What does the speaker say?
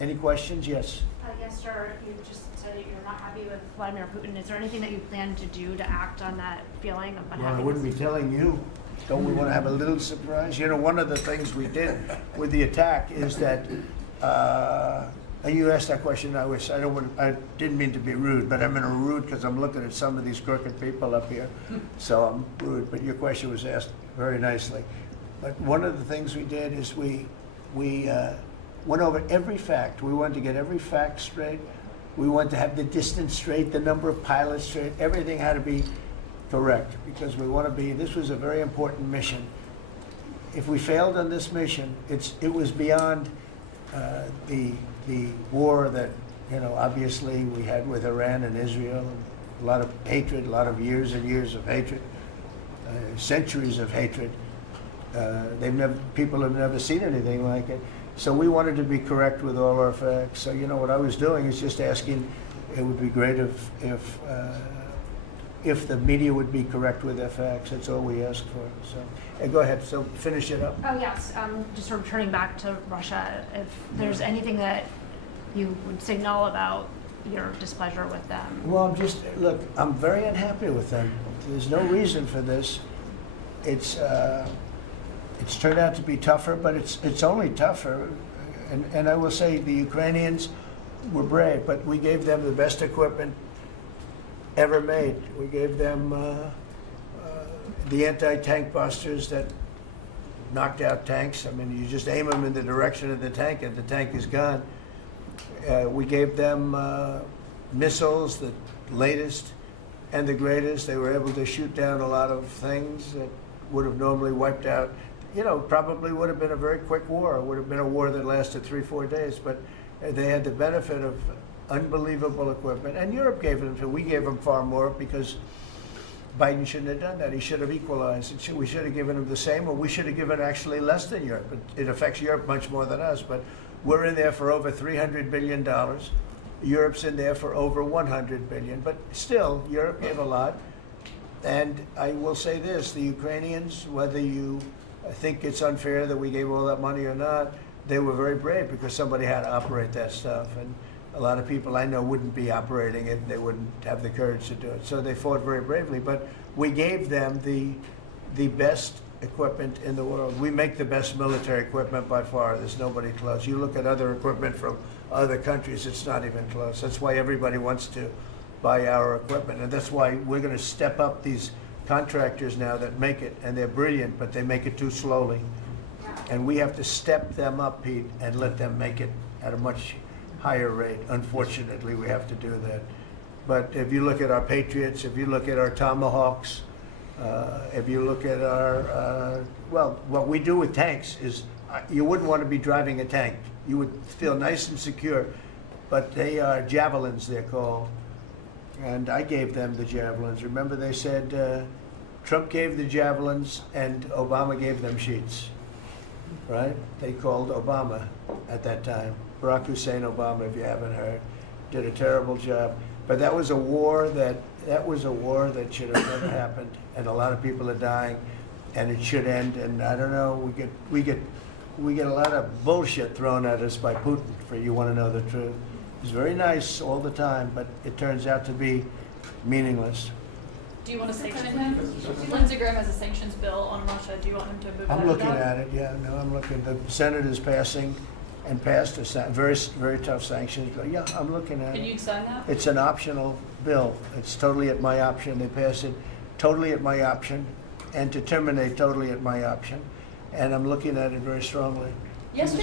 Any questions? Yes. Yes, sir. You just said that you're not happy with Vladimir Putin. Is there anything that you plan to do to act on that feeling of unhappiness? Well, I wouldn't be telling you. Don't we want to have a little surprise? You know, one of the things we did with the attack is that, and you asked that question. I didn't mean to be rude, but I'm in a rude because I'm looking at some of these crooked people up here, so I'm rude. But your question was asked very nicely. But one of the things we did is we went over every fact. We wanted to get every fact straight. We wanted to have the distance straight, the number of pilots straight. Everything had to be correct because we want to be. This was a very important mission. If we failed on this mission, it was beyond the war that obviously we had with Iran and Israel, and a lot of hatred, a lot of years and years of hatred, centuries of hatred. People have never seen anything like it. So we wanted to be correct with all our facts. So what I was doing is just asking. It would be great if the media would be correct with their facts. That's all we ask for. So go ahead. So finish it up. Oh yes. Just returning back to Russia. If there's anything that you would signal about your displeasure with them. Well, look. I'm very unhappy with them. There's no reason for this. It's turned out to be tougher, but it's only tougher. And I will say the Ukrainians were brave, but we gave them the best equipment ever made. We gave them the anti-tank busters that knocked out tanks. I mean, you just aim them in the direction of the tank and the tank is gone. We gave them missiles, the latest and the greatest. They were able to shoot down a lot of things that would have normally wiped out. Probably would have been a very quick war. It would have been a war that lasted 3-4 days, but they had the benefit of unbelievable equipment. And Europe gave them, we gave them far more because Biden shouldn't have done that. He should have equalized. We should have given them the same, or we should have given actually less than Europe. It affects Europe much more than us, but we're in there for over $300 billion. Europe's in there for over $100 billion, but still, Europe gave a lot. And I will say this, the Ukrainians, whether you think it's unfair that we gave all that money or not, they were very brave because somebody had to operate that stuff. And a lot of people I know wouldn't be operating it. They wouldn't have the courage to do it. So they fought very bravely. But we gave them the best equipment in the world. We make the best military equipment by far. There's nobody close. You look at other equipment from other countries, it's not even close. That's why everybody wants to buy our equipment. And that's why we're going to step up these contractors now that make it, and they're brilliant, but they make it too slowly. And we have to step them up, Pete, and let them make it at a much higher rate. Unfortunately, we have to do that. But if you look at our Patriots, if you look at our Tomahawks, if you look at our, well, what we do with tanks is, you wouldn't want to be driving a tank. You would feel nice and secure, but they are javelins, they're called. And I gave them the javelins. Remember they said Trump gave the javelins and Obama gave them sheets, right? They called Obama at that time. Barack Hussein Obama, if you haven't heard, did a terrible job. But that was a war that should have never happened, and a lot of people are dying, and it should end. And I don't know, we get a lot of bullshit thrown at us by Putin. For you want to know the truth. He's very nice all the time, but it turns out to be meaningless. Do you want to sanction him? Lindsey Graham has a sanctions bill on Russia. Do you want him to move I'm looking at it, yeah. No, I'm looking. The Senate is passing and passed a very, very tough sanctions bill. Yeah, I'm looking at it. Can you sign that? It's an optional bill. It's totally at my option. They pass it totally at my option, and to terminate totally at my option. And I'm looking at it very strongly. Yesterday.